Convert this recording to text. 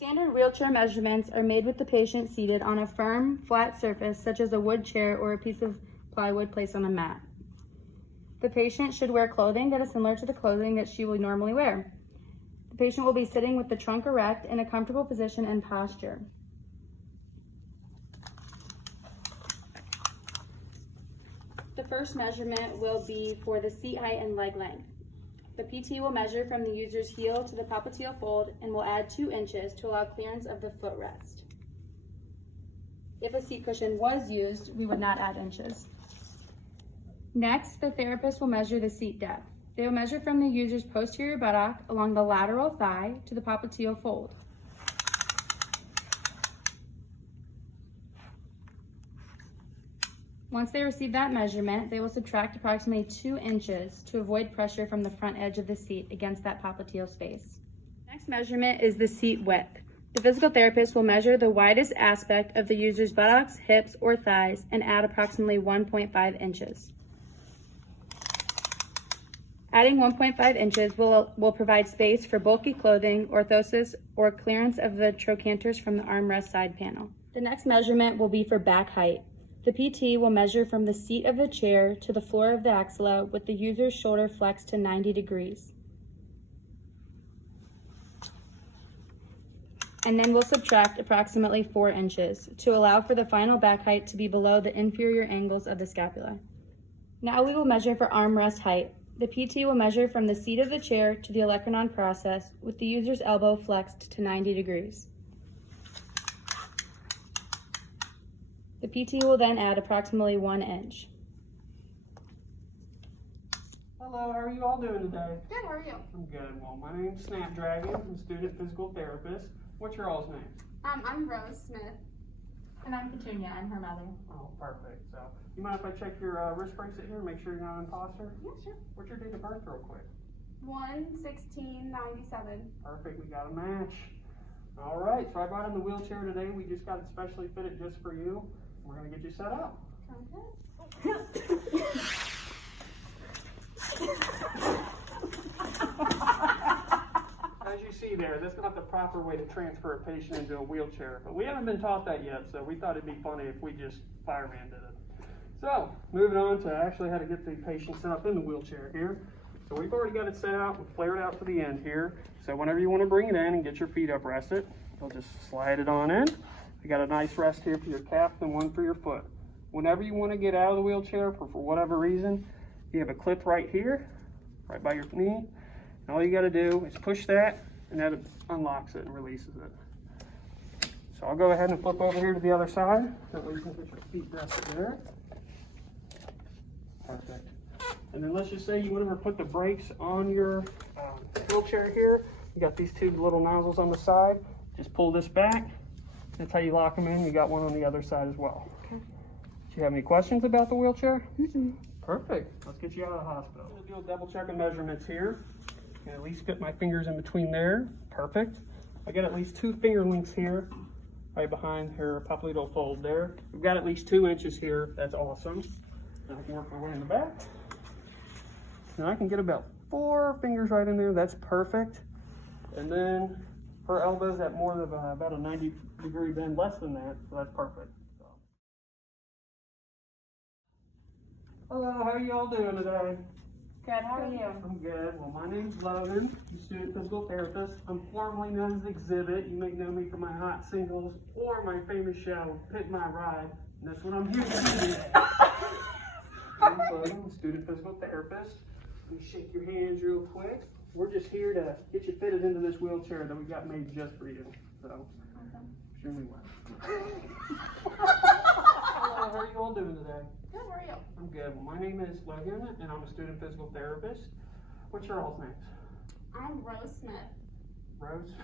standard wheelchair measurements are made with the patient seated on a firm, flat surface such as a wood chair or a piece of plywood placed on a mat. The patient should wear clothing that is similar to the clothing that she will normally wear. The patient will be sitting with the trunk erect in a comfortable position and posture. The first measurement will be for the seat height and leg length. The PT will measure from the user's heel to the popliteal fold and will add 2 inches to allow clearance of the footrest. If a seat cushion was used, we would not add inches. Next, the therapist will measure the seat depth. They will measure from the user's posterior buttock along the lateral thigh to the popliteal fold. Once they receive that measurement, they will subtract approximately 2 inches to avoid pressure from the front edge of the seat against that popliteal space. Next measurement is the seat width. The physical therapist will measure the widest aspect of the user's buttocks, hips, or thighs and add approximately 1.5 inches. Adding 1.5 inches will provide space for bulky clothing, orthosis, or clearance of the trochanters from the armrest side panel. The next measurement will be for back height. The PT will measure from the seat of the chair to the floor of the axilla with the user's shoulder flexed to 90 degrees. And then we'll subtract approximately 4 inches to allow for the final back height to be below the inferior angles of the scapula. Now we will measure for armrest height. The PT will measure from the seat of the chair to the olecranon process with the user's elbow flexed to 90 degrees. The PT will then add approximately 1 inch. Hello, how are you all doing today? Good, how are you? I'm good. Well, my name's Snapdragon. I'm a student physical therapist. What's your all's name? I'm Rose Smith. And I'm Petunia, I'm her mother. Oh, perfect. So, you mind if I check your wrist bracelet here and make sure you're not an imposter? Yeah, sure. What's your date of birth real quick? 1/16/97. Perfect, we got a match. All right, so I brought in the wheelchair today. We just got it specially fitted just for you. We're gonna get you set up. Sounds good. As you see there, that's not the proper way to transfer a patient into a wheelchair, but we haven't been taught that yet, so we thought it'd be funny if we just fireman did it. So, moving on to actually how to get the patient set up in the wheelchair here. So we've already got it set out and flared out to the end here. So whenever you want to bring it in and get your feet up rested, you'll just slide it on in. You got a nice rest here for your calf and one for your foot. Whenever you want to get out of the wheelchair for whatever reason, you have a clip right here, right by your knee. And all you got to do is push that, and that unlocks it and releases it. So I'll go ahead and flip over here to the other side. That way you can get your feet rested there. Perfect. And then let's just say you want to put the brakes on your wheelchair here. You got these 2 little nozzles on the side. Just pull this back. That's how you lock them in. You got one on the other side as well. Okay. Do you have any questions about the wheelchair? Mm-mm. Perfect. Let's get you out of the hospital. I'm going to do a double check of measurements here. Can at least fit my fingers in between there. Perfect. I got at least 2 finger lengths here, right behind her popliteal fold there. We've got at least 2 inches here. That's awesome. Now I can work my way in the back. And I can get about 4 fingers right in there. That's perfect. And then her elbow's at more of about a 90-degree bend, less than that, so that's perfect. So. Hello, how are you all doing today? Good, how are you? I'm good. Well, my name's Logan. I'm a student physical therapist. I'm formerly known as Exhibit. You may know me from my hot singles or my famous show, Pick My Ride. And that's what I'm here to do today. I'm Logan, I'm a student physical therapist. Let me shake your hands real quick. We're just here to get you fitted into this wheelchair that we got made just for you. So, sure we will. Hello, how are you all doing today? Good, how are you? I'm good. Well, my name is Logan, and I'm a student physical therapist. What's your all's names? I'm Rose Smith. Rose?